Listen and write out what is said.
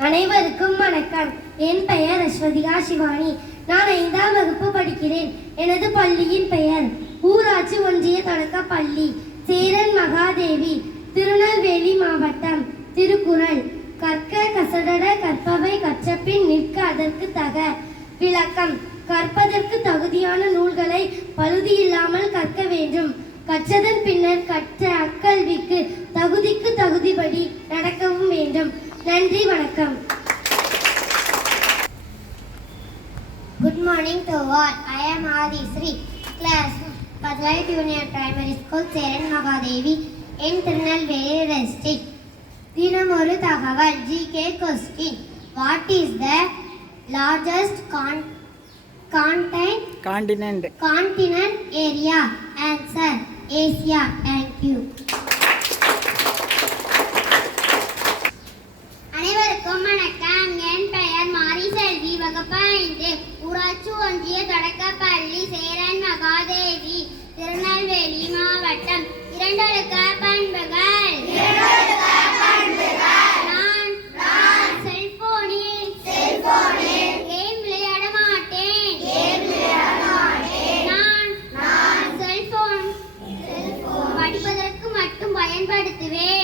அனைவருக்கும் வணக்கம். என் பெயர் அஸ்வதிகா சிவானி. நான் ஐந்தாம் வகுப்பு படிக்கிறேன். எனது பள்ளியின் பெயர் ஊராட்சி ஒன்றிய தொடக்க பள்ளி சேரன் மகாதேவி திருநெல்வேலி மாவட்டம் திருக்குறள். கற்க கசடர கற்பவை கற்றப்பின் நிற்க அதற்கு தக. விளக்கம் கற்பதற்கு தகுதியான நூல்களை பழுதி இல்லாமல் கற்க வேண்டும். கற்றதன் பின்னர் கற்ற அக்கல்விக்கு தகுதிக்கு தகுதிபடி நடக்கவும் வேண்டும். நன்றி வணக்கம் Good morning to all. I am Adi Sri, class Padwai Junior Primary School, Seran Mahadevi in Tirunelveli district. தினம் ஒரு தகவல் GK question what is the largest con continent continent continent area answer Asia thank you அனைவருக்கும் வணக்கம் என் பெயர் மாரி செல்வி வகுப்பு ஐந்து ஊராட்சி ஒன்றிய தொடக்கப்பள்ளி சேரன் மகாதேவி திருநெல்வேலி மாவட்டம். இரண்டொழுக்க பண்புகள் நான் செல்போனில். கேம் விளையாட மாட்டேன் நான் செல்போன். படிப்பதற்கு மட்டும் பயன்படுத்துவேன்.